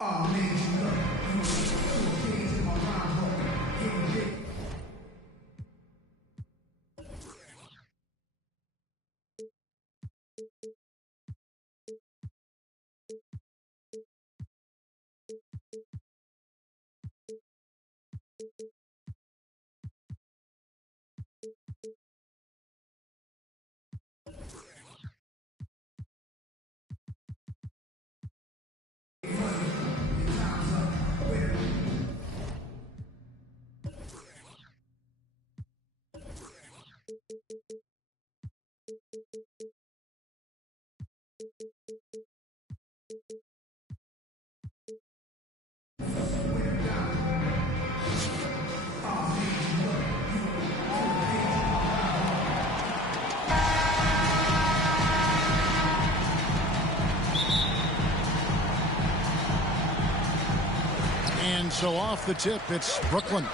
And so off the tip, it's Brooklyn.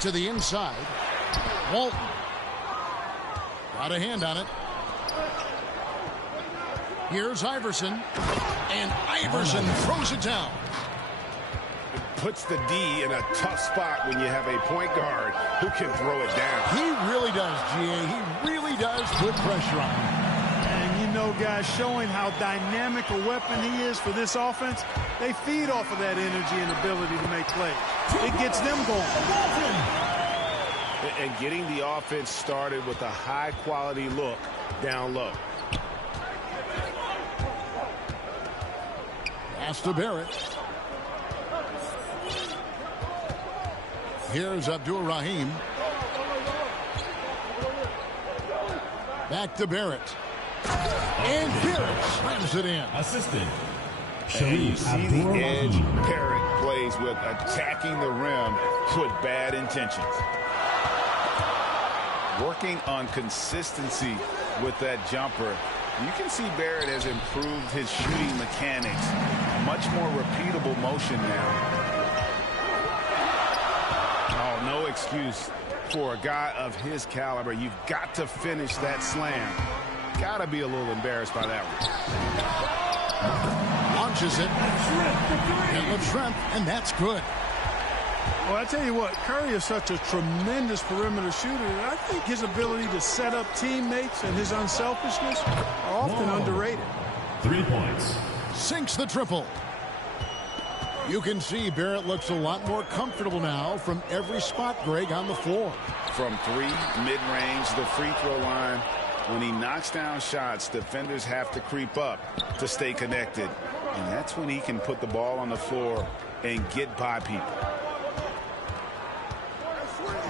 To the inside. Walton. Got a hand on it. Here's Iverson. And Iverson throws it down. It puts the D in a tough spot when you have a point guard who can throw it down. He really does, GA. He really does put pressure on him. And you know, guys, showing how dynamic a weapon he is for this offense, they feed off of that energy and ability to make plays. It gets them going. And getting the offense started with a high-quality look down low. Pass to Barrett. Here's Abdul-Rahim. Back to Barrett. And Barrett slams it in. Assistant. And you see the edge Barrett plays with, attacking the rim with bad intentions. Working on consistency with that jumper. You can see Barrett has improved his shooting mechanics. Much more repeatable motion now. Oh, no excuse for a guy of his caliber. You've got to finish that slam. Got to be a little embarrassed by that one. Launches it. And Shrimp, and that's good. Well, I tell you what, Curry is such a tremendous perimeter shooter. I think his ability to set up teammates and his unselfishness are often underrated. 3 points. Sinks the triple. You can see Barrett looks a lot more comfortable now from every spot, Greg, on the floor. From three, mid-range, the free throw line. When he knocks down shots, defenders have to creep up to stay connected. And that's when he can put the ball on the floor and get by people.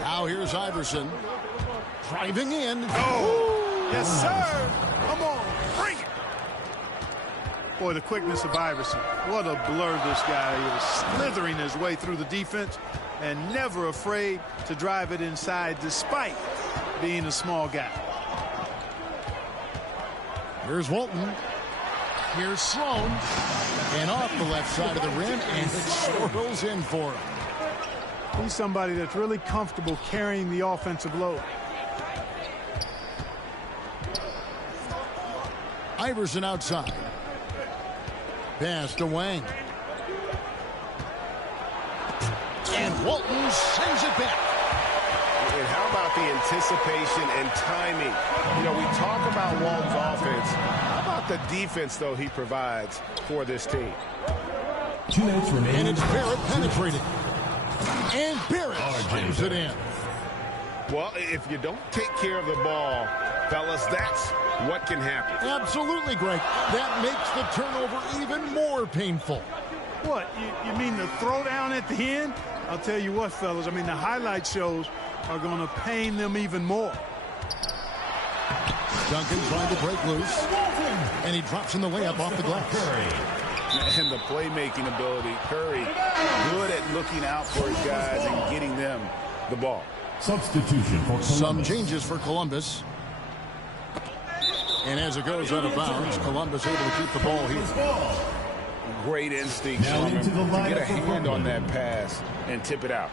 Now here's Iverson. Driving in. Oh, yes, sir. Come on, bring it. Boy, the quickness of Iverson. What a blur this guy is. Slithering his way through the defense and never afraid to drive it inside despite being a small guy. Here's Walton. Here's Sloan. And off the left side of the rim, and it swirls in for him. He's somebody that's really comfortable carrying the offensive load. Iverson outside. Pass to Wang. And Walton sends it back. And how about the anticipation and timing? You know, we talk about Walton's offense. How about the defense, though, he provides for this team? 2 minutes remaining. And it's Barrett penetrating. And Barrett slams it in. Well, if you don't take care of the ball, fellas, that's what can happen. Absolutely, Greg. That makes the turnover even more painful. What, you mean the throwdown at the end? I'll tell you what, fellas, I mean, the highlight shows are going to pain them even more. Duncan trying to break loose. And he drops in the layup off the glass. And the playmaking ability, Curry, good at looking out for his guys and getting them the ball. Substitution for Columbus. Some changes for Columbus. And as it goes out of bounds, Columbus able to keep the ball here. Great instinct from him to get a hand on that pass and tip it out.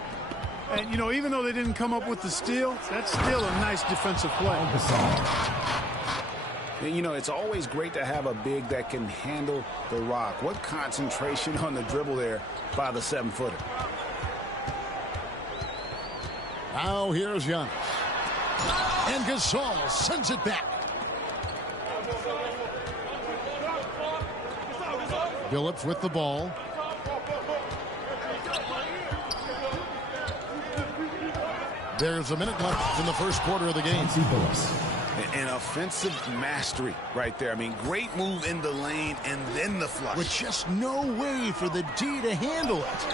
And, you know, even though they didn't come up with the steal, that's still a nice defensive play. You know, it's always great to have a big that can handle the rock. What concentration on the dribble there by the 7-footer. Now here's Giannis. And Gasol sends it back. Billups with the ball. There's a minute left in the first quarter of the game. An offensive mastery right there. I mean, great move in the lane and then the flush. With just no way for the D to handle it.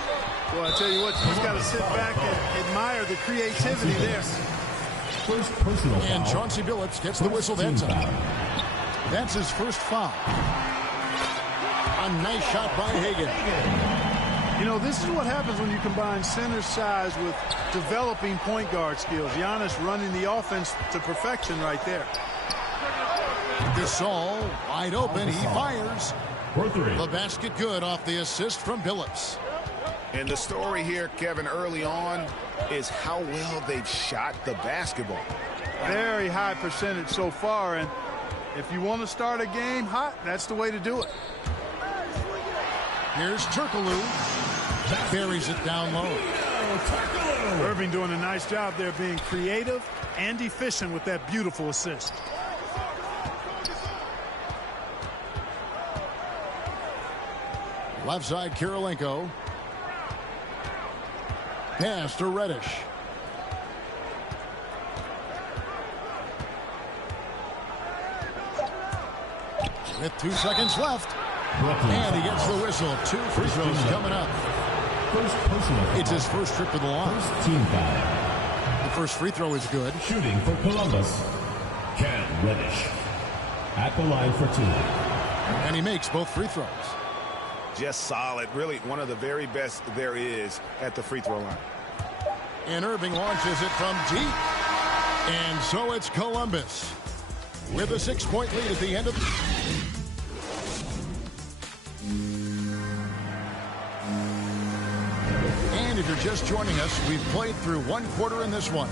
Well, I tell you what, you just got to sit back and admire the creativity there. First personal foul. And Chauncey Billups gets the whistle that time. That's his first foul. A nice shot by Hagan. You know, this is what happens when you combine center size with developing point guard skills. Giannis running the offense to perfection right there. Gasol wide open. He fires. For three. The basket good off the assist from Billups. And the story here, Kevin, early on is how well they've shot the basketball. Very high percentage so far, and if you want to start a game hot, that's the way to do it. Here's Turkoglu. Buries it down low. Irving doing a nice job there being creative and efficient with that beautiful assist. Left side, Kirilenko. Pass to Reddish. With 2 seconds left. And he gets the whistle. 2 free throws coming up. First personal foul. It's his first trip to the line. First team foul. The first free throw is good. Shooting for Columbus, Cam Reddish. At the line for 2. And he makes both free throws. Just solid. Really one of the very best there is at the free throw line. And Irving launches it from deep. And so it's Columbus with a 6-point lead at the end of the... And if you're just joining us, we've played through 1 quarter in this one.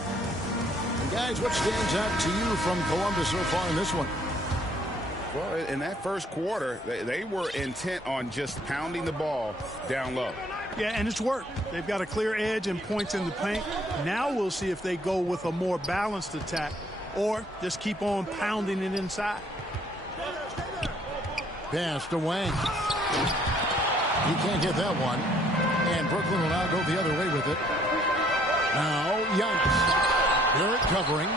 And guys, what stands out to you from Columbus so far in this one? Well, in that first quarter, they were intent on just pounding the ball down low. Yeah, and it's worked. They've got a clear edge and points in the paint. Now we'll see if they go with a more balanced attack or just keep on pounding it inside. Pass to Wang. He can't get that one. And Brooklyn will now go the other way with it. Now, Giannis. Barrett covering.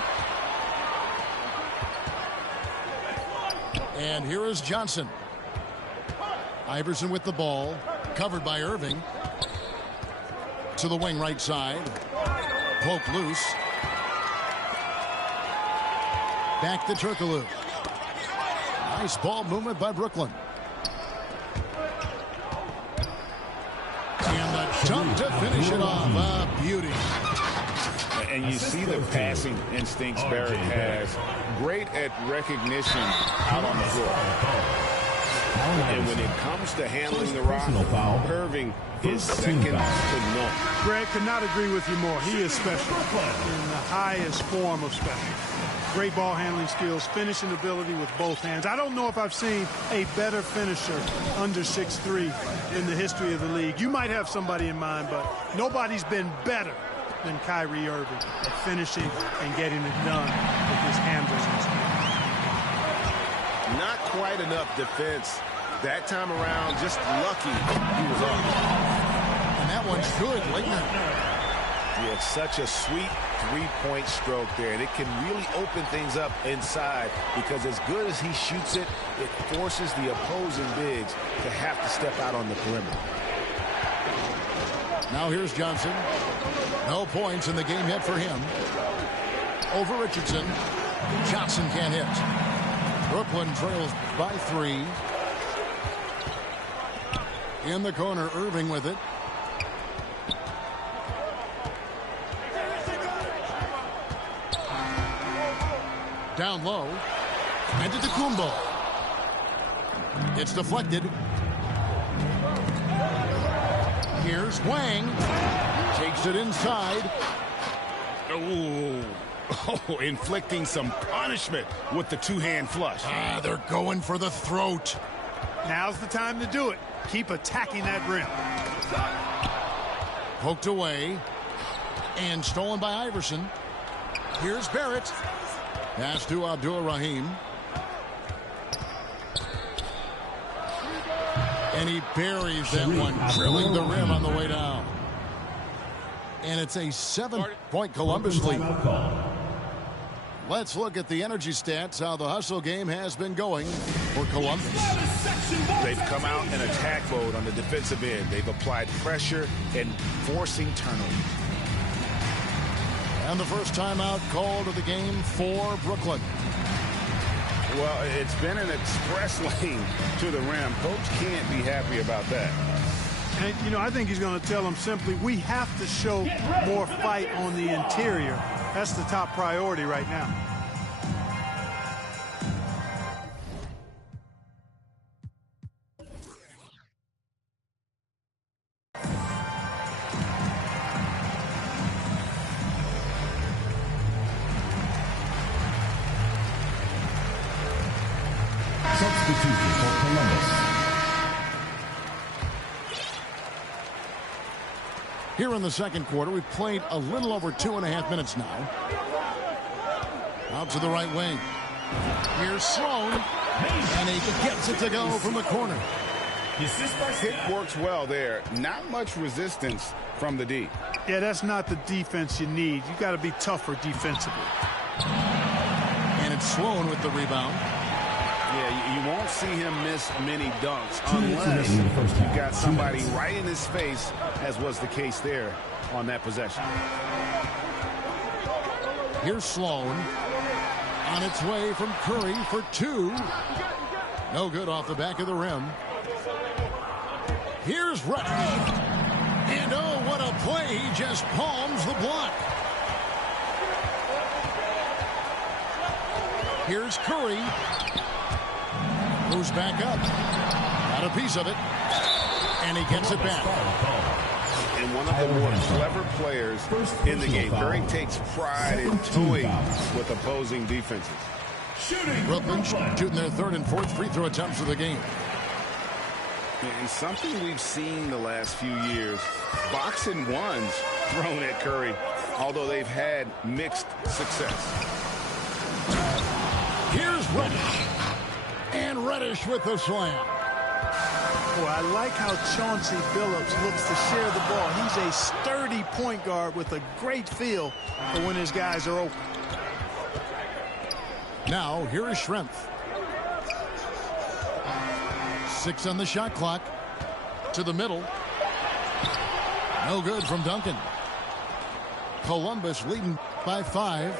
And here is Johnson. Iverson with the ball. Covered by Irving. To the wing right side. Poke loose. Back to Turkoglu. Nice ball movement by Brooklyn. And the jump to finish it off. Beauty. And you see the passing instincts Barrett has. Great at recognition out on the floor. And when it comes to handling the rock, Irving is second to none. Greg, could not agree with you more. He is special in the highest form of special. Great ball handling skills, finishing ability with both hands. I don't know if I've seen a better finisher under 6'3" in the history of the league. You might have somebody in mind, but nobody's been better than Kyrie Irving at finishing and getting it done with his handles. Not quite enough defense that time around. Just lucky he was up. And that one's good. Laettner. Yeah, it's such a sweet three-point stroke there, and it can really open things up inside because as good as he shoots it, it forces the opposing bigs to have to step out on the perimeter. Now here's Johnson. No points in the game yet for him. Over Richardson. Johnson can't hit. Brooklyn trails by 3. In the corner, Irving with it. Down low. And to Kumbo. It's deflected. Here's Wang. Takes it inside. Ooh. Oh, inflicting some punishment with the two-hand flush. They're going for the throat. Now's the time to do it. Keep attacking that rim. Poked away. And stolen by Iverson. Here's Barrett. Pass to Abdul-Rahim. And he buries that one, drilling the rim on the way down. And it's a 7-point Columbus lead. Let's look at the energy stats, how the hustle game has been going for Columbus. They've come out in attack mode on the defensive end. They've applied pressure and forcing turnovers. And the first timeout called of the game for Brooklyn. Well, it's been an express lane to the rim. Coach can't be happy about that. And, you know, I think he's going to tell them simply, we have to show more fight on the interior. That's the top priority right now. Substitution for Columbus. Here in the second quarter, we've played a little over 2.5 minutes now. Out to the right wing. Here's Sloan. And he gets it to go from the corner. Pick works well there. Not much resistance from the D. Yeah, that's not the defense you need. You got to be tougher defensively. And it's Sloan with the rebound. Yeah, you won't see him miss many dunks unless you got somebody right in his face, as was the case there on that possession. Here's Sloan. On its way from Curry for two. No good off the back of the rim. Here's Reddish. And oh, what a play. He just palms the block. Here's Curry. Moves back up. Got a piece of it. And he gets it back. And one of the more clever players in the game. Curry takes pride in toying with opposing defenses. Brooklyn shooting their third and fourth free throw attempts of the game. And something we've seen the last few years, box and ones thrown at Curry, although they've had mixed success. Here's Reddish. And Reddish with the slam. Boy, I like how Chauncey Billups looks to share the ball. He's a sturdy point guard with a great feel for when his guys are open. Now, here is Schrempf. 6 on the shot clock. To the middle. No good from Duncan. Columbus leading by 5.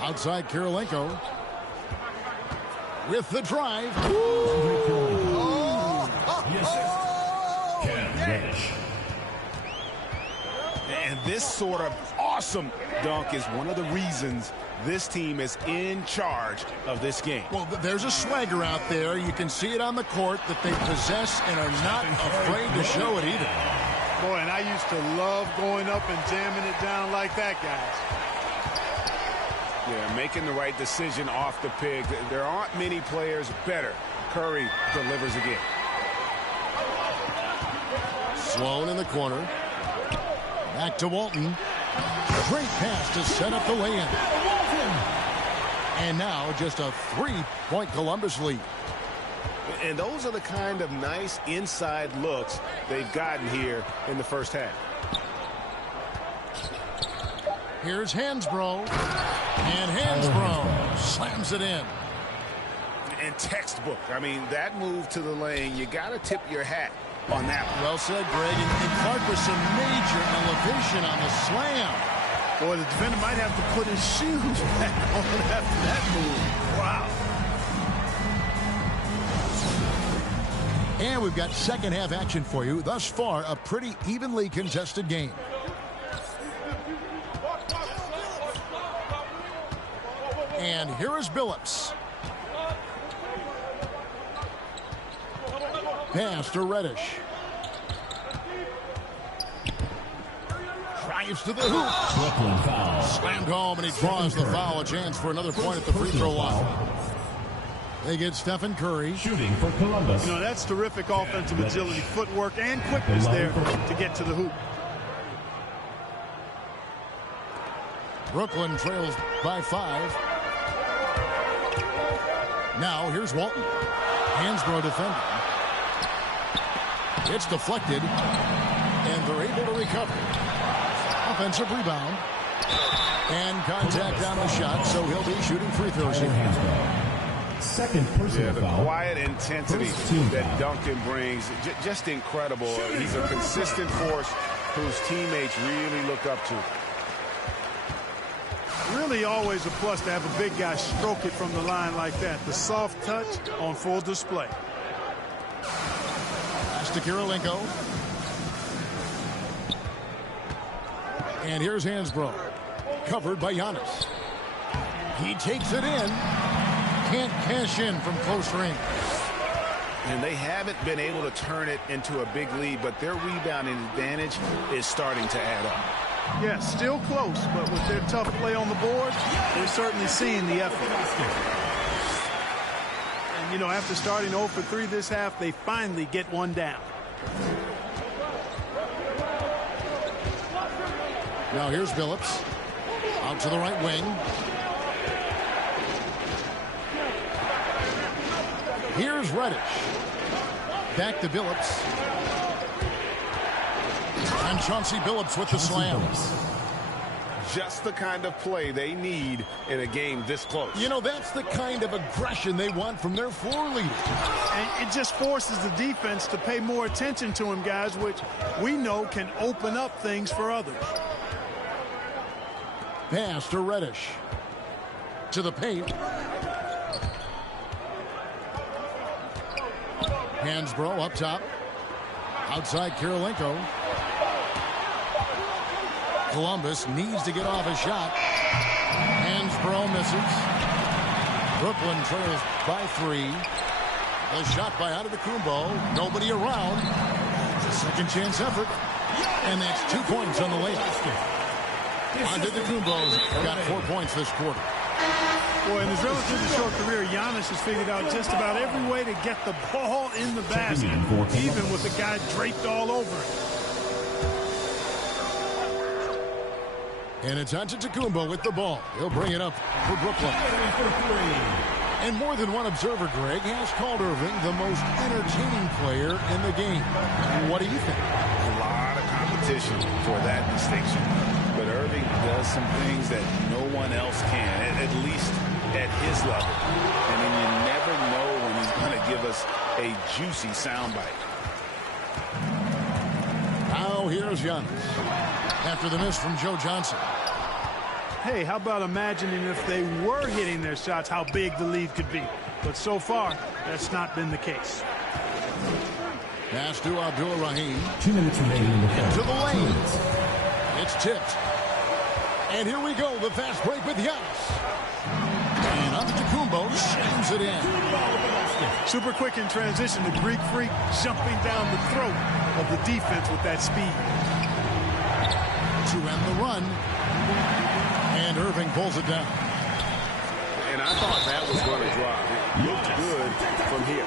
Outside Kirilenko. With the drive. And this sort of awesome dunk is one of the reasons this team is in charge of this game. Well, there's a swagger out there. You can see it on the court that they possess and are not afraid to show it either. Boy, and I used to love going up and jamming it down like that, guys. Yeah, making the right decision off the pick. There aren't many players better. Curry delivers again. Sloan in the corner. Back to Walton. Great pass to set up the lay-in. And now just a 3-point Columbus lead. And those are the kind of nice inside looks they've gotten here in the first half. Here's Hansbrough. And Hansbrough slams it in. And textbook. I mean, that move to the lane, you got to tip your hat on that one. Well said, Greg. And Clark with some major elevation on the slam. Boy, the defender might have to put his shoes back on after that move. Wow. And we've got second half action for you. Thus far, a pretty evenly contested game. And here is Billups. Pass to Reddish. drives to the hoop. Brooklyn foul. Slammed home, and he draws the foul. A chance for another point at the free throw line. They get Stephen Curry. Shooting for Columbus. You know, that's terrific offensive agility, footwork, and quickness there to get to the hoop. Brooklyn trails by 5. Now, here's Walton. Hansbrough defending. It's deflected, and they're able to recover. Offensive rebound. And contact on the shot, so he'll be shooting free throws here. Second personal the foul. Quiet intensity that Duncan brings, just incredible. He's a consistent force whose teammates really look up to. Really always a plus to have a big guy stroke it from the line like that. The soft touch on full display. Pass to Kirilenko. And here's Hansbrough. Covered by Giannis. He takes it in. Can't cash in from close range. And they haven't been able to turn it into a big lead, but their rebounding advantage is starting to add up. Yeah, still close, but with their tough play on the board, we're certainly seeing the effort. And, you know, after starting 0 for 3 this half, they finally get one down. Now here's Billups. Out to the right wing. Here's Reddish. Back to Billups. And Chauncey Billups with the slam. Just the kind of play they need in a game this close. You know, that's the kind of aggression they want from their floor leader. And it just forces the defense to pay more attention to him, guys, which we know can open up things for others. Pass to Reddish. To the paint. Hansbrough up top. Outside Kirilenko. Columbus needs to get off a shot. Hansbrough misses. Brooklyn trails by 3. The shot by Antetokounmpo. Nobody around. It's a second chance effort. And that's 2 points on the layup. Antetokounmpo's got 4 points this quarter. Boy, in his relatively short career, Giannis has figured out just about every way to get the ball in the basket, even with the guy draped all over it. And it's Antetokounmpo with the ball. He'll bring it up for Brooklyn. And more than one observer, Greg, has called Irving the most entertaining player in the game. What do you think? A lot of competition for that distinction. But Irving does some things that no one else can, at least at his level. And then you never know when he's going to give us a juicy soundbite. Now here's Giannis. After the miss from Joe Johnson. Hey, how about imagining if they were hitting their shots, how big the lead could be. But so far, that's not been the case. Pass to Abdul-Rahim. 2 minutes remaining in the Into the lane. It's tipped. And here we go, the fast break with Giannis. And Antetokounmpo shams it in. Super quick in transition, the Greek freak jumping down the throat of the defense with that speed. To end the run. And Irving pulls it down. And I thought that was going to drop. It looked good from here.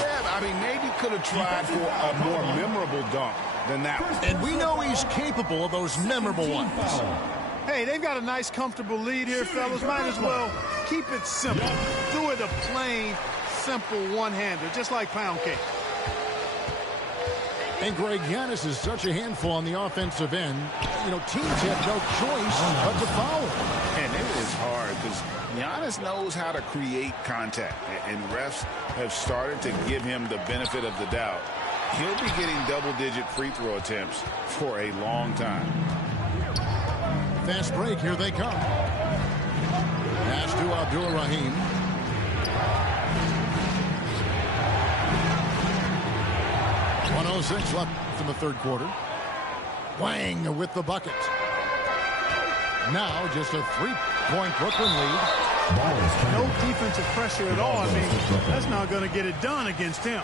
Yeah, I mean, maybe could have tried for a more memorable dunk than that one. And we know he's capable of those memorable ones. Hey, they've got a nice, comfortable lead here, fellas. Might as well keep it simple. Do it a plain, simple one-hander, just like pound cake. And Greg, Giannis is such a handful on the offensive end. You know, teams have no choice but to foul. And it is hard because Giannis knows how to create contact. And refs have started to give him the benefit of the doubt. He'll be getting double-digit free throw attempts for a long time. Fast break, here they come. Pass to Abdul-Rahim. .106 left in the third quarter. Wang with the bucket. Now just a 3-point Brooklyn lead. No defensive pressure at all. I mean, that's not going to get it done against him.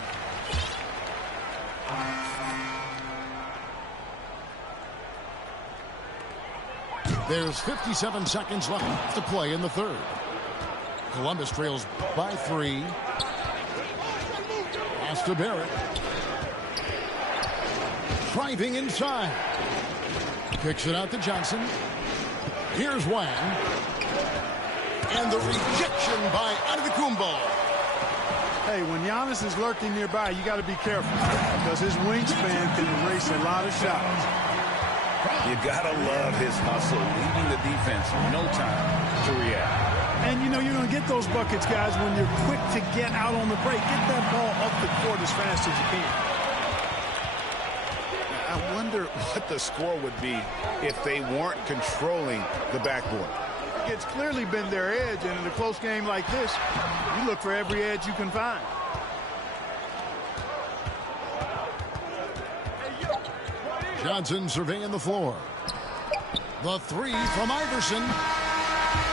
There's 57 seconds left to play in the third. Columbus trails by 3. Pass to Barrett. Driving inside. Kicks it out to Johnson. Here's Wang. And the rejection by Antetokounmpo. Hey, when Giannis is lurking nearby, you got to be careful because his wingspan can erase a lot of shots. You got to love his hustle, leaving the defense no time to react. And, you know, you're going to get those buckets, guys, when you're quick to get out on the break. Get that ball up the court as fast as you can. I wonder what the score would be if they weren't controlling the backboard. It's clearly been their edge, and in a close game like this, you look for every edge you can find. Johnson surveying the floor. The 3 from Iverson.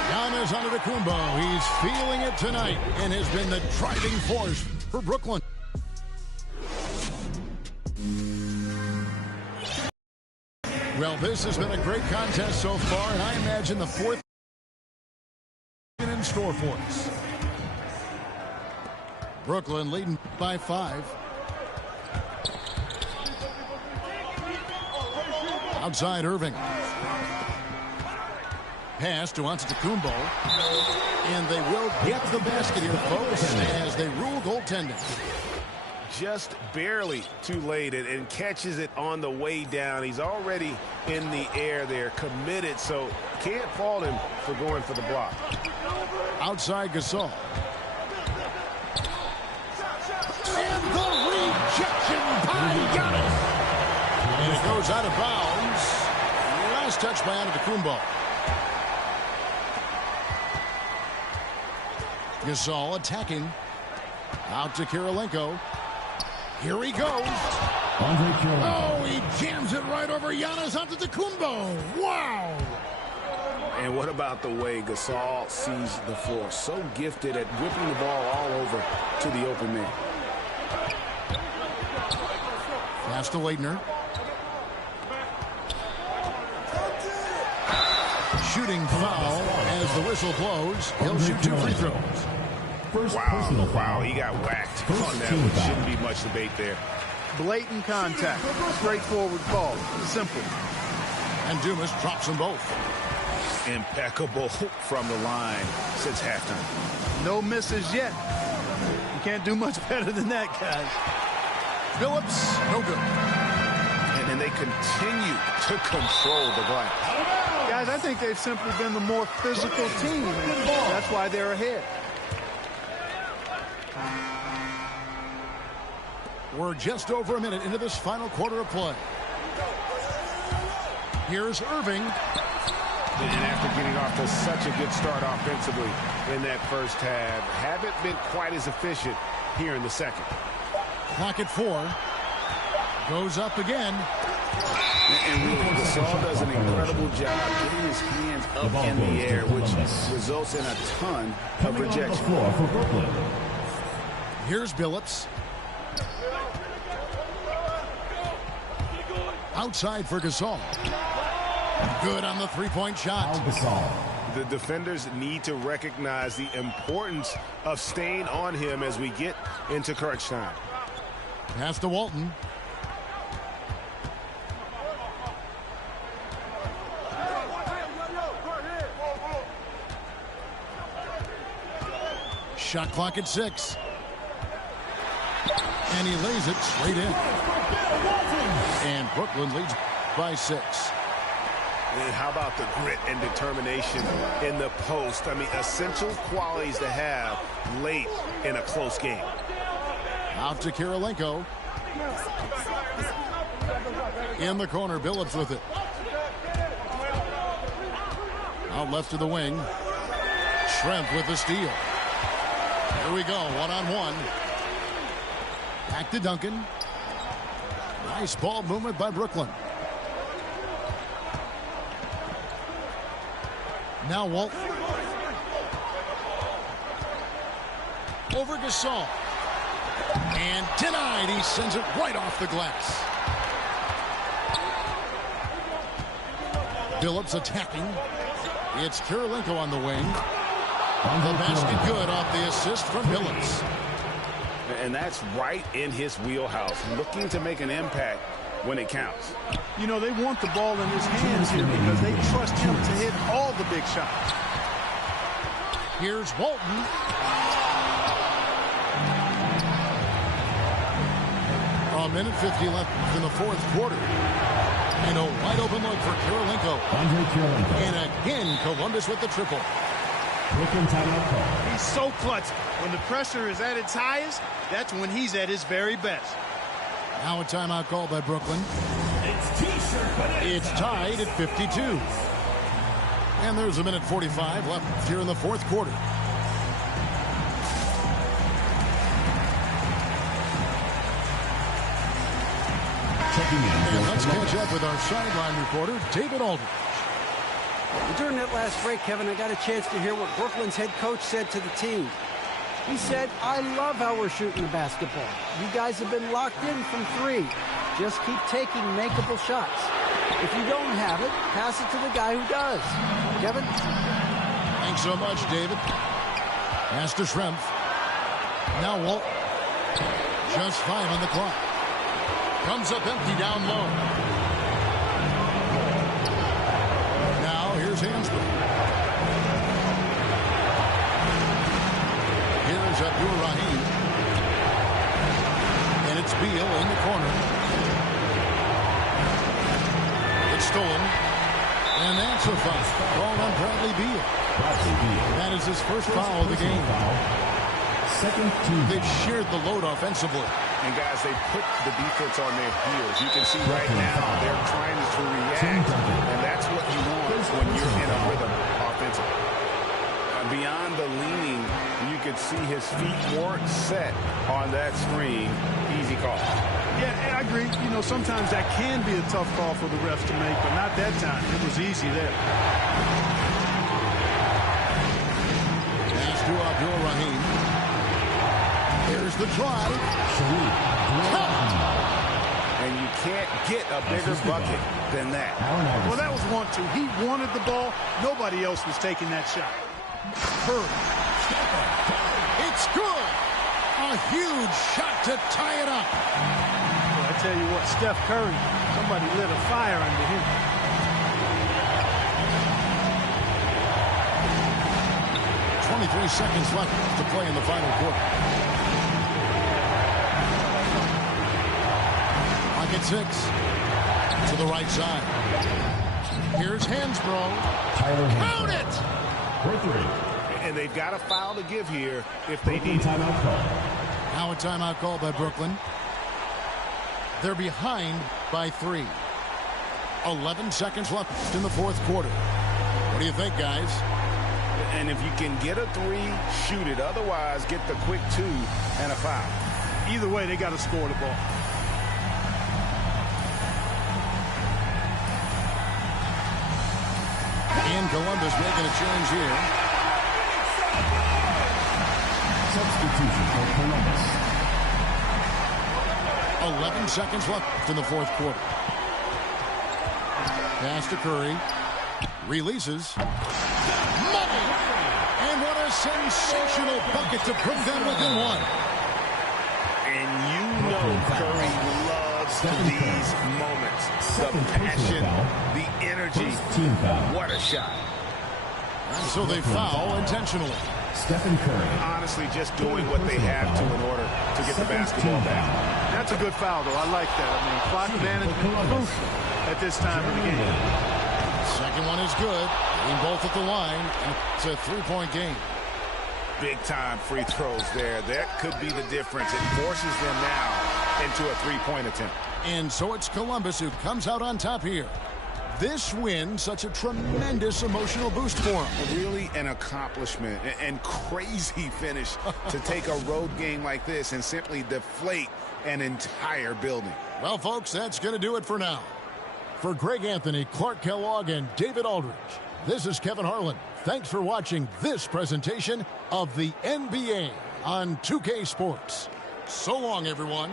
Giannis Antetokounmpo. He's feeling it tonight and has been the driving force for Brooklyn. Well, this has been a great contest so far, and I imagine the fourth in store for us. Brooklyn leading by 5. Outside Irving. Pass to Antetokounmpo. And they will get the basket here, folks, as they rule goaltending. Just barely too late and catches it on the way down. He's already in the air there, committed, so can't fault him for going for the block. Outside Gasol. And the rejection by Giannis. And it goes out of bounds. Last touch by Antetokounmpo. Gasol attacking. Out to Kirilenko. Here he goes. Oh, he jams it right over Giannis Antetokounmpo. Wow. And what about the way Gasol sees the floor? So gifted at whipping the ball all over to the open man. Pass to Leitner. Shooting foul as the whistle blows. He'll shoot 2 free throws. Wow, he got whacked on that one. Shouldn't be much debate there. Blatant contact. Straightforward call. Simple. And Dumas drops them both. Impeccable from the line since halftime. No misses yet. You can't do much better than that, guys. Phillips, no good. And then they continue to control the glass. Guys, I think they've simply been the more physical team, and that's why they're ahead. We're just over a minute into this final quarter of play. Here's Irving. And after getting off to such a good start offensively in that first half, haven't been quite as efficient here in the second. Clock at 4. Goes up again. And really, Gasol does an incredible job getting his hands up in the air, which results in a ton of rejection. Here's Billups. Outside for Gasol. Good on the three-point shot. The defenders need to recognize the importance of staying on him as we get into crunch time. Pass to Walton. Shot clock at 6. And he lays it straight in. And Brooklyn leads by 6. And how about the grit and determination in the post? I mean, essential qualities to have late in a close game. Out to Kirilenko. In the corner, Billups with it. Out left to the wing. Schrempf with the steal. Here we go, one-on-one. Back to Duncan. Nice ball movement by Brooklyn. Now Walt. Over Gasol. And denied. He sends it right off the glass. Billups attacking. It's Kirilenko on the wing. The basket good off the assist from Billups. And that's right in his wheelhouse, looking to make an impact when it counts. You know, they want the ball in his hands here because they trust him to hit all the big shots. Here's Walton. A minute 50 left in the fourth quarter. And a wide open look for Kirilenko. And again, Columbus with the triple. He's so clutch. When the pressure is at its highest, that's when he's at his very best. Now a timeout called by Brooklyn. It's tied at 52. And there's a minute 45 left here in the fourth quarter. And let's catch up with our sideline reporter, David Aldridge. During that last break, Kevin, I got a chance to hear what Brooklyn's head coach said to the team. He said, I love how we're shooting the basketball. You guys have been locked in from three. Just keep taking makeable shots. If you don't have it, pass it to the guy who does. Kevin? Thanks so much, David. Pass to Schrempf. Now Walt. Just 5 on the clock. Comes up empty down low. Now here's Hansbrough. Here's Abdur-Rahim. And it's Beal in the corner. It's stolen. And that's a foul. Called on Bradley Beal. That is his first foul of the game. They've shared the load offensively. And guys, they put the defense on their heels. You can see right now they're trying to react, and that's what you want when you're in a rhythm offensively. Beyond the leaning, you could see his feet weren't set on that screen. Easy call. Yeah, I agree. You know, sometimes that can be a tough call for the refs to make, but not that time. It was easy there. Pass to Abdur-Rahim. Here's the drive. And you can't get a bigger bucket than that. Well, that was 1-2. He wanted the ball. Nobody else was taking that shot. Curry. It's good. A huge shot to tie it up. Well, I tell you what, Steph Curry, somebody lit a fire under him. .23 seconds left to play in the final quarter. At 6 to the right side. Here's Hansbrough. Count it! And they've got a foul to give here if they need it. Now a timeout call by Brooklyn. They're behind by 3. 11 seconds left in the fourth quarter. What do you think, guys? And if you can get a 3, shoot it. Otherwise, get the quick 2 and a foul. Either way, they got to score the ball. And Columbus making a change here. Substitution for Columbus. 11 seconds left in the fourth quarter. Pass to Curry. Releases. Money! And what a sensational bucket to bring them within 1. And you know Curry loves these moments. The passion, the energy. What a shot. And so they foul intentionally. Stephen Curry. Honestly, just doing what they have to in order to get the basketball back. That's a good foul, though. I like that. I mean, clock management crucial at this time of the game. Second one is good. In both at the line. And it's a 3-point game. Big-time free throws there. That could be the difference. It forces them now into a 3-point attempt. And so it's Columbus who comes out on top here. This win, such a tremendous emotional boost for them. Really an accomplishment and crazy finish to take a road game like this and simply deflate an entire building. Well, folks, that's going to do it for now. For Greg Anthony, Clark Kellogg, and David Aldridge, this is Kevin Harlan. Thanks for watching this presentation of the NBA on 2K Sports. So long, everyone.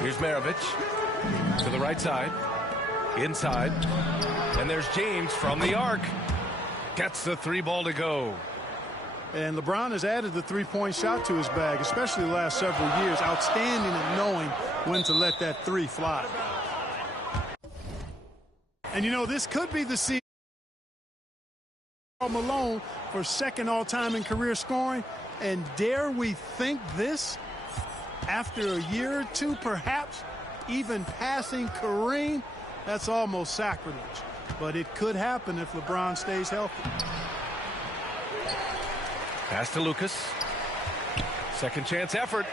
Here's Maravich to the right side, inside, and there's James from the arc. Gets the 3-ball to go. And LeBron has added the three-point shot to his bag, especially the last several years. Outstanding at knowing when to let that three fly. And, you know, this could be the season Malone for second all-time in career scoring. And dare we think this? After a year or two, perhaps even passing Kareem, that's almost sacrilege. But it could happen if LeBron stays healthy. Pass to Lucas. Second chance effort.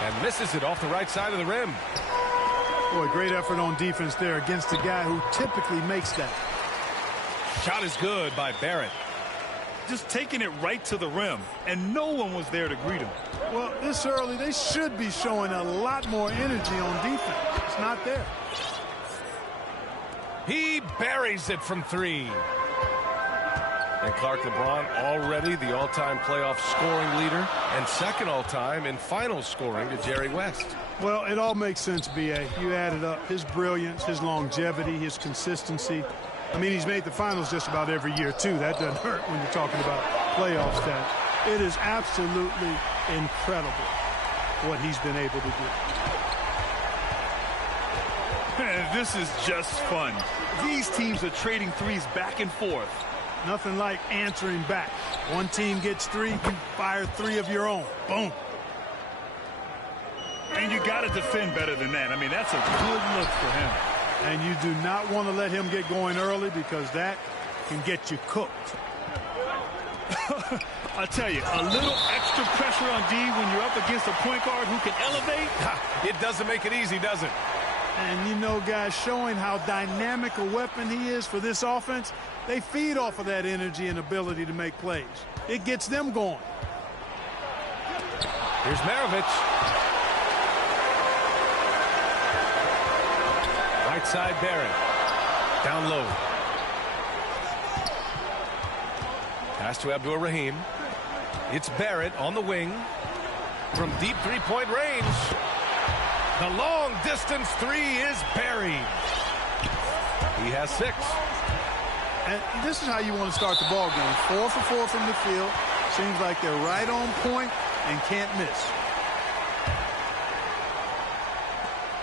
And misses it off the right side of the rim. Boy, great effort on defense there against a guy who typically makes that. Shot is good by Barrett. Just taking it right to the rim, and no one was there to greet him. Well, this early, they should be showing a lot more energy on defense. It's not there. He buries it from 3. And Clark, LeBron already the all-time playoff scoring leader and second all-time in final scoring to Jerry West. Well, it all makes sense, B.A. You added up his brilliance, his longevity, his consistency. I mean, he's made the finals just about every year, too. That doesn't hurt when you're talking about playoff stats. It is absolutely incredible what he's been able to do. This is just fun. These teams are trading threes back and forth. Nothing like answering back. One team gets 3, you fire 3 of your own. Boom. And you got to defend better than that. I mean, that's a good look for him. And you do not want to let him get going early because that can get you cooked. I tell you, a little extra pressure on D when you're up against a point guard who can elevate. It doesn't make it easy, does it? And, you know, guys, showing how dynamic a weapon he is for this offense, they feed off of that energy and ability to make plays. It gets them going. Here's Maravich. Right side, Barrett. Down low. Pass to Abdur-Rahim. It's Barrett on the wing. From deep three-point range. The long-distance 3 is buried. He has 6. And this is how you want to start the ball game. 4 for 4 from the field. Seems like they're right on point and can't miss.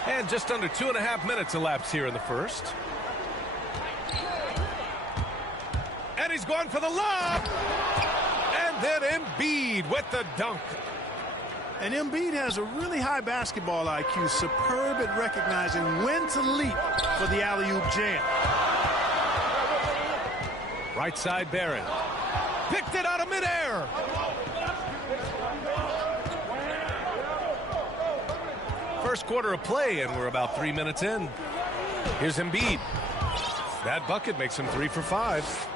And just under 2.5 minutes elapsed here in the first. And he's going for the lob. And then Embiid with the dunk. And Embiid has a really high basketball IQ, superb at recognizing when to leap for the alley-oop jam. Right side, Barrett. Picked it out of midair. First quarter of play, and we're about 3 minutes in. Here's Embiid. That bucket makes him 3 for 5.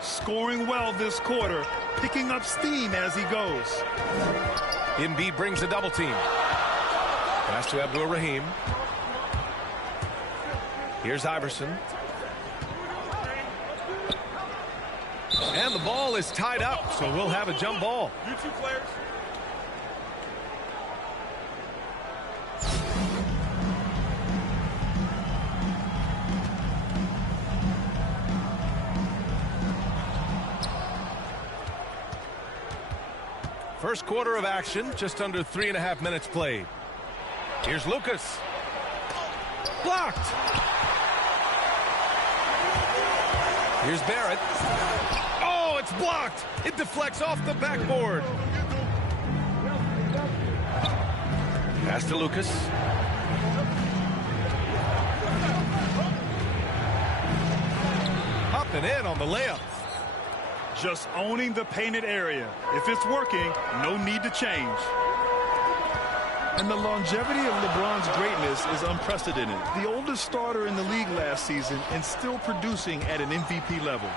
Scoring well this quarter, picking up steam as he goes. Embiid brings a double team. Pass to Abdur-Rahim. Here's Iverson. And the ball is tied up, so we'll have a jump ball. You two players. First quarter of action, just under 3.5 minutes played. Here's Lucas. Blocked. Here's Barrett. Oh, it's blocked. It deflects off the backboard. Pass to Lucas. and in on the layup. Just owning the painted area. If it's working, no need to change. And the longevity of LeBron's greatness is unprecedented. The oldest starter in the league last season and still producing at an MVP level.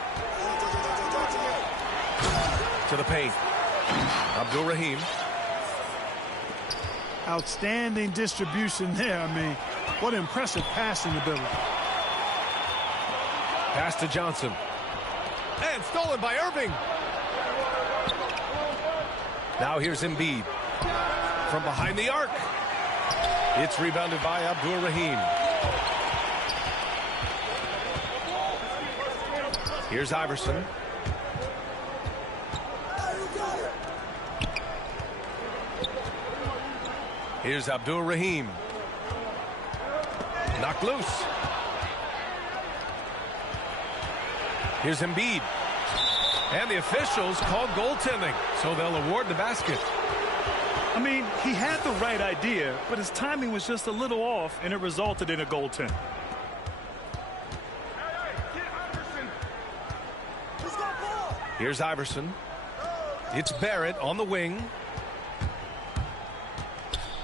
To the paint. Abdul-Rahim. Outstanding distribution there. I mean, what impressive passing ability. Pass to Johnson. And stolen by Irving. Now here's Embiid. From behind the arc. It's rebounded by Abdul-Rahim. Here's Iverson. Here's Abdul-Rahim. Knocked loose. Here's Embiid. And the officials called goaltending, so they'll award the basket. I mean, he had the right idea, but his timing was just a little off, and it resulted in a goaltend. Here's Iverson. It's Barrett on the wing.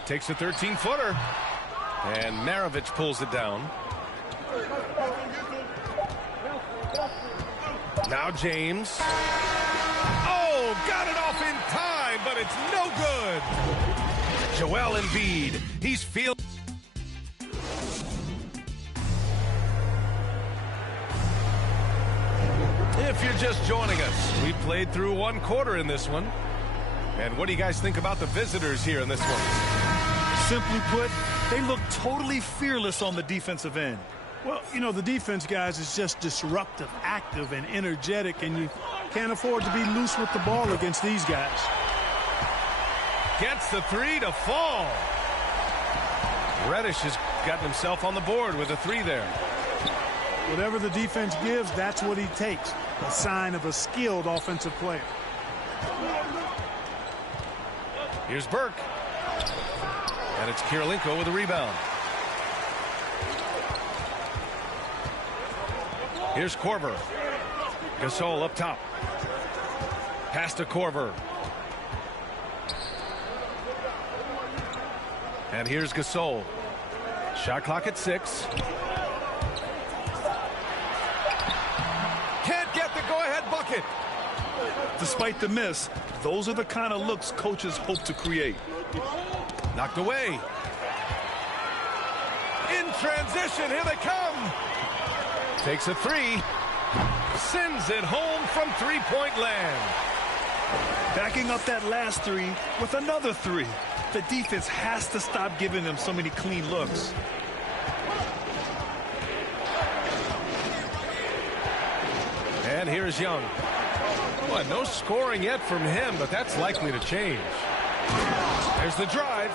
Takes a 13-footer. And Maravich pulls it down. Now James. Oh, got it off in time, but it's no good. Joel Embiid. He's feeling. If you're just joining us, we played through one quarter in this one. And what do you guys think about the visitors here in this one? Simply put, they look totally fearless on the defensive end. Well, you know, the defense, guys, is just disruptive, active, and energetic, and you can't afford to be loose with the ball against these guys. Gets the three to fall. Reddish has gotten himself on the board with a three there. Whatever the defense gives, that's what he takes. A sign of a skilled offensive player. Here's Burke. And it's Kirilenko with a rebound. Here's Korver. Gasol up top. Pass to Korver. And here's Gasol. Shot clock at 6. Can't get the go-ahead bucket. Despite the miss, those are the kind of looks coaches hope to create. Knocked away. In transition, here they come. Takes a three. Sends it home from three-point land. Backing up that last three with another three. The defense has to stop giving them so many clean looks. And here's Young. Well, no scoring yet from him, but that's likely to change. There's the drive.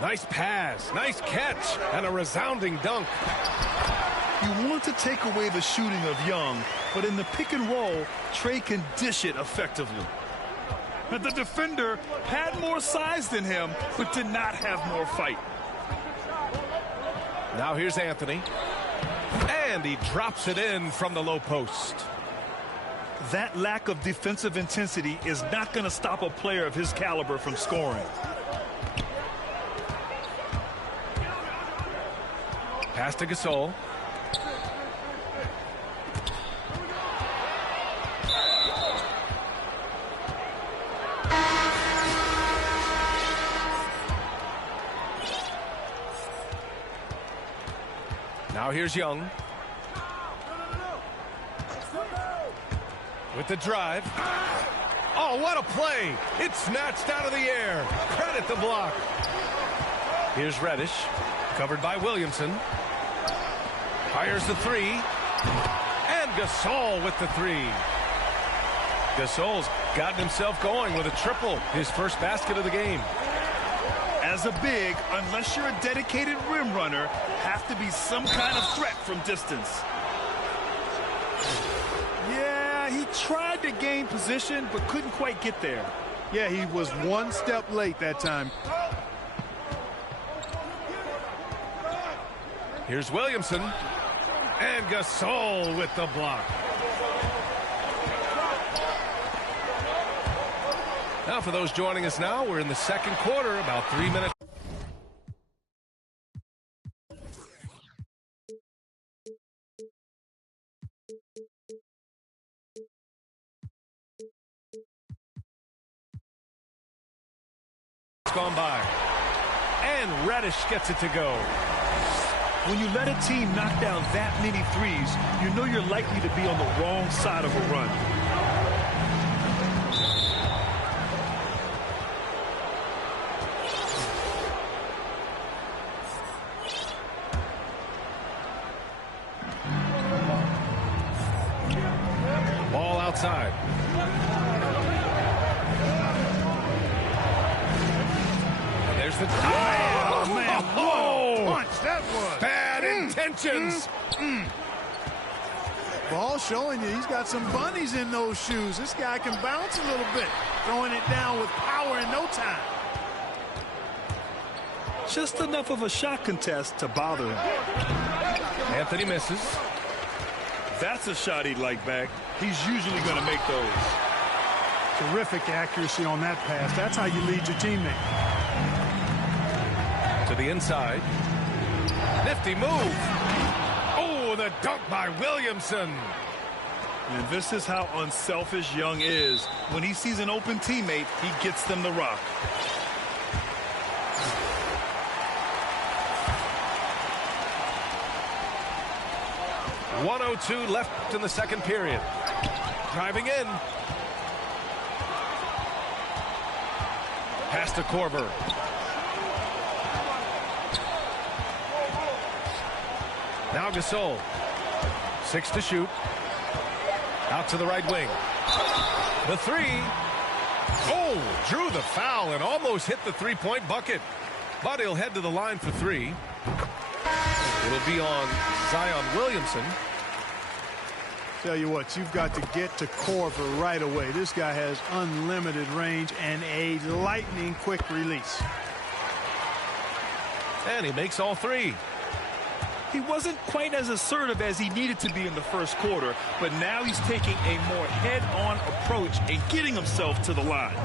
Nice pass, nice catch, and a resounding dunk. You want to take away the shooting of Young, but in the pick and roll, Trey can dish it effectively. But the defender had more size than him, but did not have more fight. Now here's Anthony. And he drops it in from the low post. That lack of defensive intensity is not going to stop a player of his caliber from scoring. Pass to Gasol. Now here's Young. With the drive. Oh, what a play. It's snatched out of the air. Credit the block. Here's Reddish. Covered by Williamson. Fires the three. And Gasol with the three. Gasol's gotten himself going with a triple. His first basket of the game. As a big, unless you're a dedicated rim runner, have to be some kind of threat from distance. Yeah, he tried to gain position, but couldn't quite get there. Yeah, he was one step late that time. Here's Williamson. And Gasol with the block. Now, for those joining us now, we're in the second quarter, about 3 minutes. Gone by. And Reddish gets it to go. When you let a team knock down that many threes, you know you're likely to be on the wrong side of a run. Ball outside. And there's the tie. Oh, man, what a punch that was. Bad intentions. Ball showing you he's got some bunnies in those shoes. This guy can bounce a little bit, throwing it down with power in no time. Just enough of a shot contest to bother him. Anthony misses. That's a shot he'd like back. He's usually going to make those. Terrific accuracy on that pass. That's how you lead your teammate. To the inside. Nifty move. Oh, the dunk by Williamson. And this is how unselfish Young is. When he sees an open teammate, he gets them the rock. .102 left in the second period. Driving in. Pass to Korver. Now Gasol. 6 to shoot. Out to the right wing. The three. Oh, drew the foul and almost hit the three-point bucket. But he'll head to the line for three. It'll be on Zion Williamson. Tell you what, you've got to get to Korver right away. This guy has unlimited range and a lightning quick release. And he makes all three. He wasn't quite as assertive as he needed to be in the first quarter, but now he's taking a more head-on approach and getting himself to the line.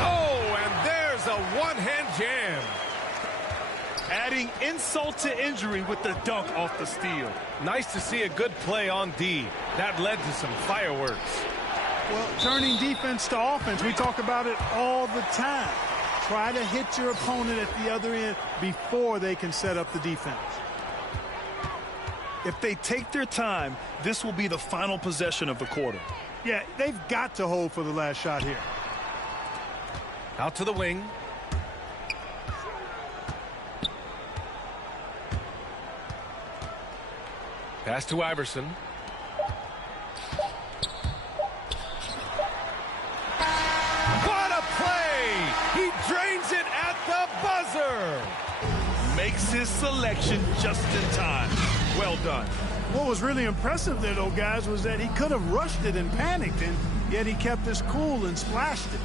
Oh, and there's a one-hand jam. Adding insult to injury with the dunk off the steal. Nice to see a good play on D. That led to some fireworks. Well, turning defense to offense, we talk about it all the time. Try to hit your opponent at the other end before they can set up the defense. If they take their time, this will be the final possession of the quarter. Yeah, they've got to hold for the last shot here. Out to the wing. Pass to Iverson. What a play! He drains it at the buzzer. Makes his selection just in time. Well done. What was really impressive there, though, guys, was that he could have rushed it and panicked, and yet he kept his cool and splashed it.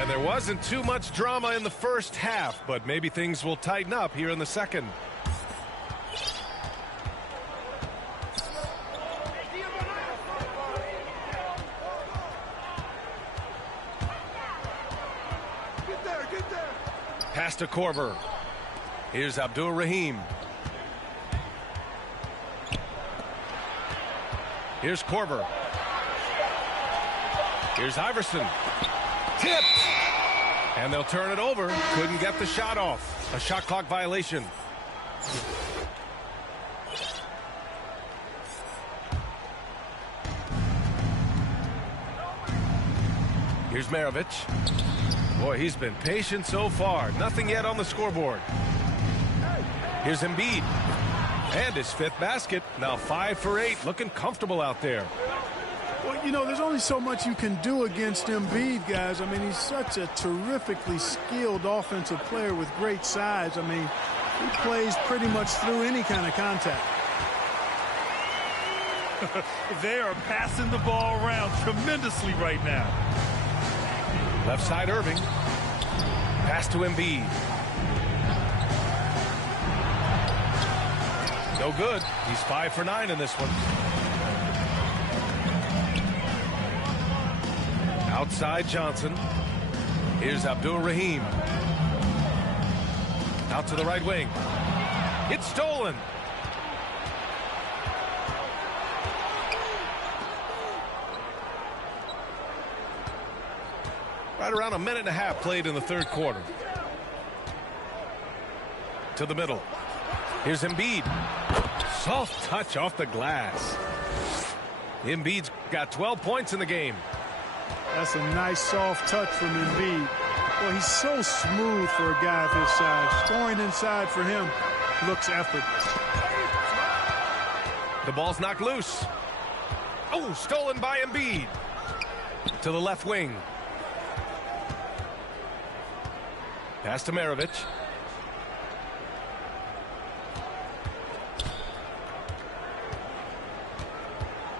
And there wasn't too much drama in the first half, but maybe things will tighten up here in the second. Pass to Korver. Here's Abdul-Rahim. Here's Korver. Here's Iverson. Tipped. And they'll turn it over. Couldn't get the shot off. A shot clock violation. Here's Maravich. Boy, he's been patient so far. Nothing yet on the scoreboard. Here's Embiid. And his fifth basket. Now 5 for 8. Looking comfortable out there. Well, you know, there's only so much you can do against Embiid, guys. I mean, he's such a terrifically skilled offensive player with great size. I mean, he plays pretty much through any kind of contact. They are passing the ball around tremendously right now. Left side Irving. Pass to Embiid. No good. He's 5 for 9 in this one. Outside Johnson. Here's Abdul-Rahim. Out to the right wing. It's stolen. Right around a minute and a half played in the third quarter. To the middle. Here's Embiid. Soft touch off the glass. Embiid's got 12 points in the game. That's a nice soft touch from Embiid. Well, he's so smooth for a guy of his size. Scoring inside for him looks effortless. The ball's knocked loose. Oh, stolen by Embiid. To the left wing. Pass to Maravich.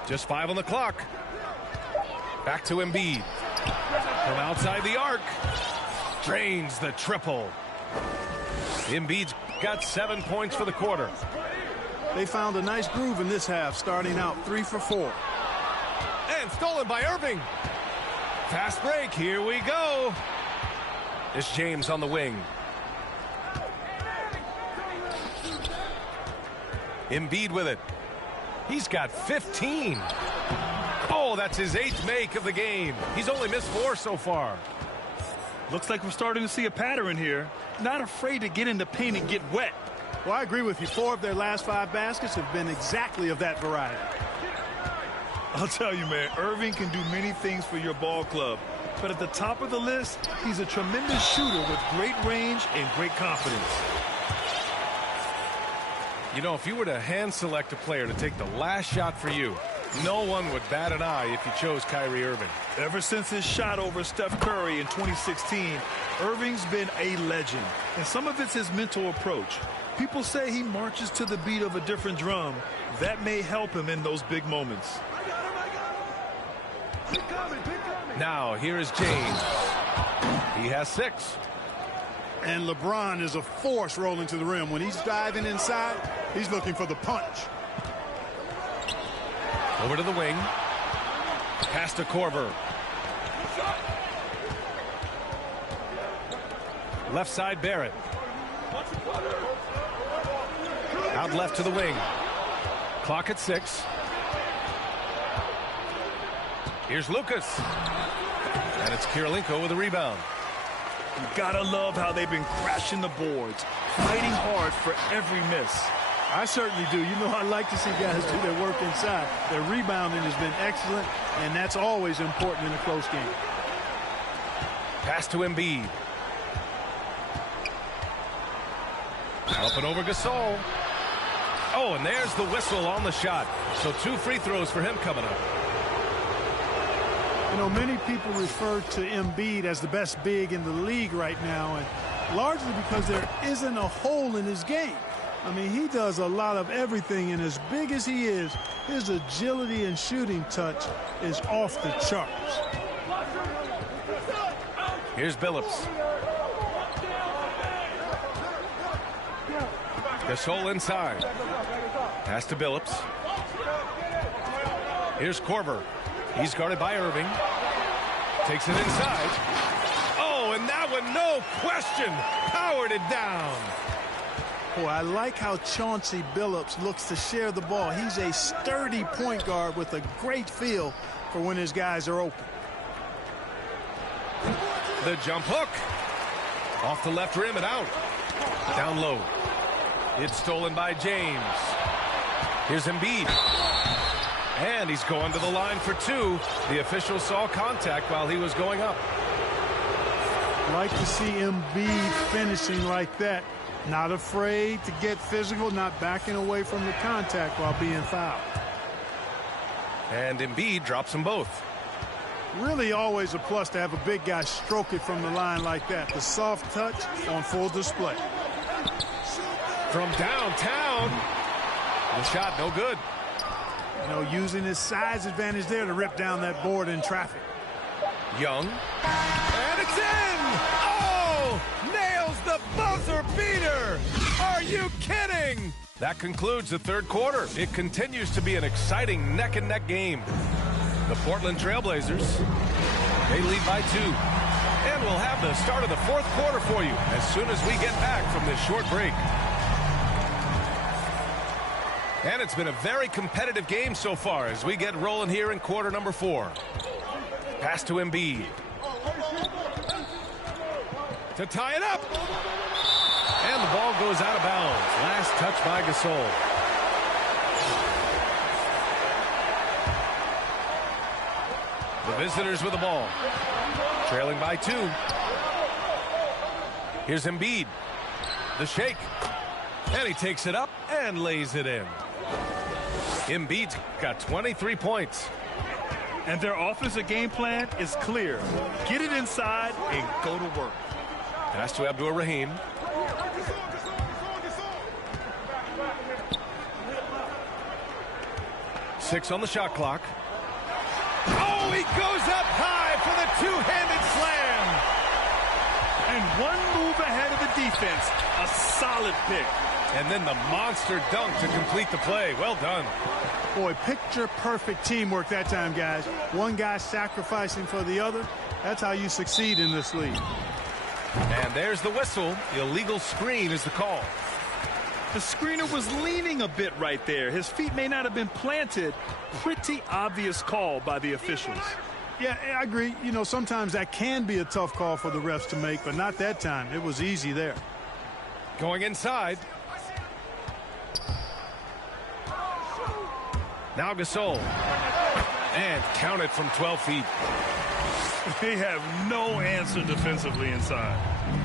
Just 5 on the clock. Back to Embiid. From outside the arc. Drains the triple. Embiid's got 7 points for the quarter. They found a nice groove in this half, starting out 3 for 4. And stolen by Irving. Fast break. Here we go. It's James on the wing. Embiid with it. He's got 15. Oh, that's his 8th make of the game. He's only missed 4 so far. Looks like we're starting to see a pattern here. Not afraid to get in the paint and get wet. Well, I agree with you. 4 of their last 5 baskets have been exactly of that variety. I'll tell you, man, Irving can do many things for your ball club. But at the top of the list, he's a tremendous shooter with great range and great confidence. You know, if you were to hand select a player to take the last shot for you, no one would bat an eye if you chose Kyrie Irving. Ever since his shot over Steph Curry in 2016, Irving's been a legend. And some of it's his mental approach. People say he marches to the beat of a different drum. That may help him in those big moments. Now, here is James. He has 6. And LeBron is a force rolling to the rim. When he's diving inside, he's looking for the punch. Over to the wing. Pass to Korver. Left side, Barrett. Out left to the wing. Clock at 6. Here's Lucas. And it's Kirilenko with a rebound. You gotta love how they've been crashing the boards, fighting hard for every miss. I certainly do. You know, I like to see guys do their work inside. Their rebounding has been excellent, and that's always important in a close game. Pass to Embiid. Up and over Gasol. Oh, and there's the whistle on the shot. So 2 free throws for him coming up. You know, many people refer to Embiid as the best big in the league right now, and largely because there isn't a hole in his game. I mean, he does a lot of everything, and as big as he is, his agility and shooting touch is off the charts. Here's Billups. Gasol inside. Pass to Billups. Here's Korver. He's guarded by Irving. Takes it inside. Oh, and that one, no question, powered it down. Boy, I like how Chauncey Billups looks to share the ball. He's a sturdy point guard with a great feel for when his guys are open. The jump hook. Off the left rim and out. Down low. It's stolen by James. Here's Embiid. And he's going to the line for 2. The official saw contact while he was going up. Like to see Embiid finishing like that. Not afraid to get physical, not backing away from the contact while being fouled. And Embiid drops them both. Really always a plus to have a big guy stroke it from the line like that. The soft touch on full display. From downtown. The shot no good. You know, using his size advantage there to rip down that board in traffic. Young. And it's in! Oh! Nails the buzzer beater! Are you kidding? That concludes the third quarter. It continues to be an exciting neck-and-neck game. The Portland Trailblazers, they lead by 2. And we'll have the start of the fourth quarter for you as soon as we get back from this short break. And it's been a very competitive game so far as we get rolling here in quarter number 4. Pass to Embiid. To tie it up. And the ball goes out of bounds. Last touch by Gasol. The visitors with the ball. Trailing by 2. Here's Embiid. The shake. And he takes it up and lays it in. Embiid's got 23 points. And their offensive game plan is clear. Get it inside and go to work. Pass to Abdur-Rahim. Six on the shot clock. Oh, he goes up high for the two-handed slam. And one move ahead of the defense. A solid pick. And then the monster dunk to complete the play. Well done. Boy, picture-perfect teamwork that time, guys. One guy sacrificing for the other. That's how you succeed in this league. And there's the whistle. Illegal screen is the call. The screener was leaning a bit right there. His feet may not have been planted. Pretty obvious call by the officials. Yeah, I agree. You know, sometimes that can be a tough call for the refs to make, but not that time. It was easy there. Going inside. Now Gasol. And counted from 12 feet. They have no answer defensively inside.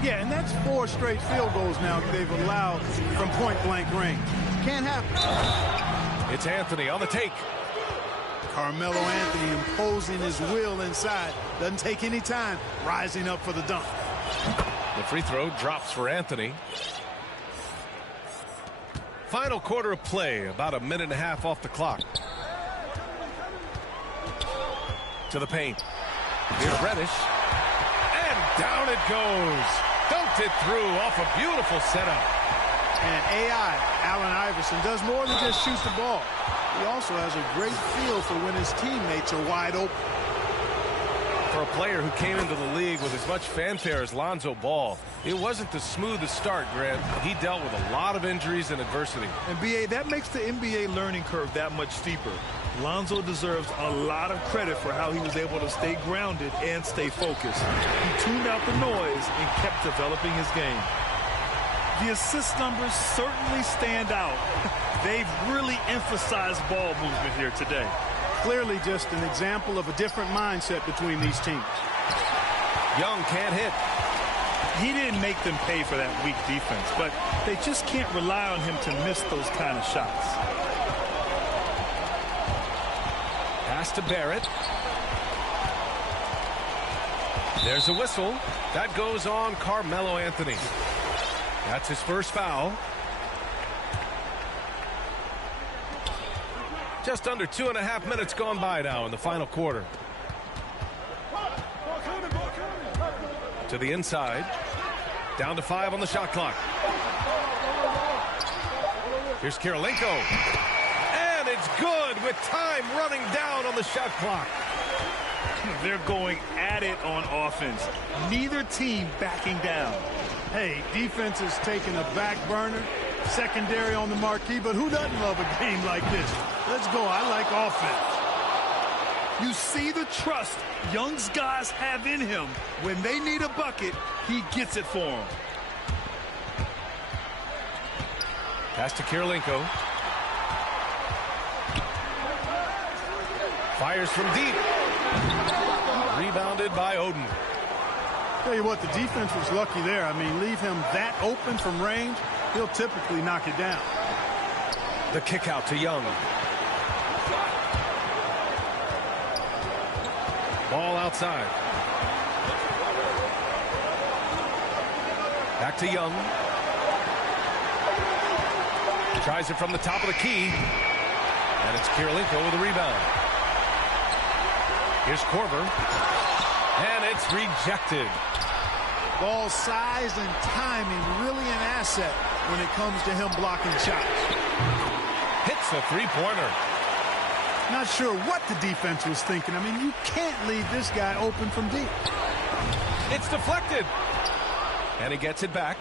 Yeah, and that's 4 straight field goals now they've allowed from point-blank range. Can't happen. It's Anthony on the take. Carmelo Anthony imposing his will inside. Doesn't take any time. Rising up for the dunk. The free throw drops for Anthony. Final quarter of play, about a minute and a half off the clock. To the paint. Here's Reddish. And down it goes. Dunked it through off a beautiful setup. And AI, Allen Iverson, does more than just shoot the ball. He also has a great feel for when his teammates are wide open. For a player who came into the league with as much fanfare as Lonzo Ball, it wasn't the smoothest start, Grant. He dealt with a lot of injuries and adversity. And B.A., that makes the NBA learning curve that much steeper. Lonzo deserves a lot of credit for how he was able to stay grounded and stay focused. He tuned out the noise and kept developing his game. The assist numbers certainly stand out. They've really emphasized ball movement here today. Clearly just an example of a different mindset between these teams. Young can't hit. He didn't make them pay for that weak defense, but they just can't rely on him to miss those kind of shots. Pass to Barrett. There's a whistle. That goes on Carmelo Anthony. That's his first foul. Just under 2.5 minutes gone by now in the final quarter. To the inside. Down to 5 on the shot clock. Here's Kirilenko. And it's good with time running down on the shot clock. They're going at it on offense. Neither team backing down. Hey, defense is taking a back burner. Secondary on the marquee, but who doesn't love a game like this? Let's go. I like offense. You see the trust Young's guys have in him. When they need a bucket, he gets it for them. Pass to Kirilenko. Fires from deep. Rebounded by Oden. Tell you what, the defense was lucky there. I mean, leave him that open from range, he'll typically knock it down. The kick out to Young. Ball outside. Back to Young. Tries it from the top of the key. And it's Kirilenko with a rebound. Here's Korver. And it's rejected. Ball size and timing, really an asset. when it comes to him blocking shots. Hits a three-pointer. Not sure what the defense was thinking. I mean, you can't leave this guy open from deep. It's deflected. And he gets it back.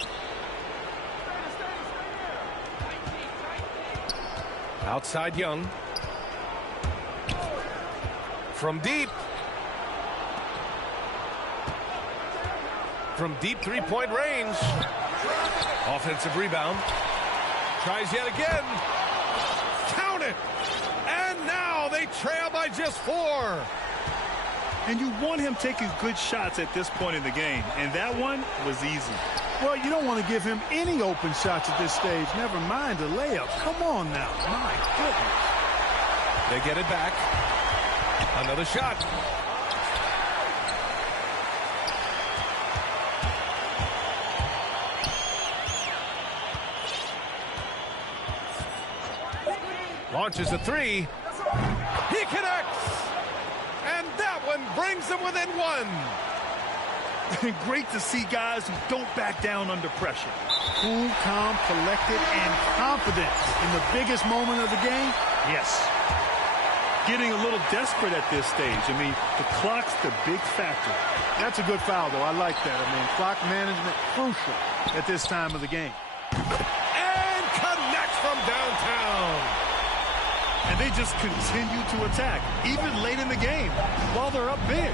Outside Young. From deep. From deep three-point range. Offensive rebound. Tries yet again. Count it. And now they trail by just 4. And you want him taking good shots at this point in the game. And that one was easy. Well, you don't want to give him any open shots at this stage. Never mind a layup. Come on now. My goodness. They get it back. Another shot. Launches a three. He connects. And that one brings them within 1. Great to see guys who don't back down under pressure. Cool, calm, collected, and confident in the biggest moment of the game. Yes. Getting a little desperate at this stage. I mean, the clock's the big factor. That's a good foul, though. I like that. I mean, clock management crucial at this time of the game. And connects from downtown. And they just continue to attack, even late in the game, while they're up big.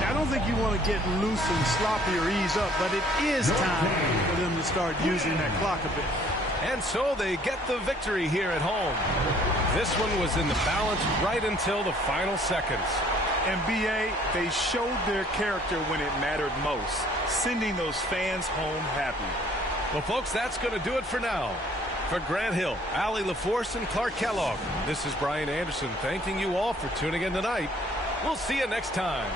I don't think you want to get loose and sloppy or ease up, but it is time for them to start using that clock a bit. And so they get the victory here at home. This one was in the balance right until the final seconds. And B.A., they showed their character when it mattered most, sending those fans home happy. Well, folks, that's going to do it for now. For Grant Hill, Allie LaForce, and Clark Kellogg, this is Brian Anderson thanking you all for tuning in tonight. We'll see you next time.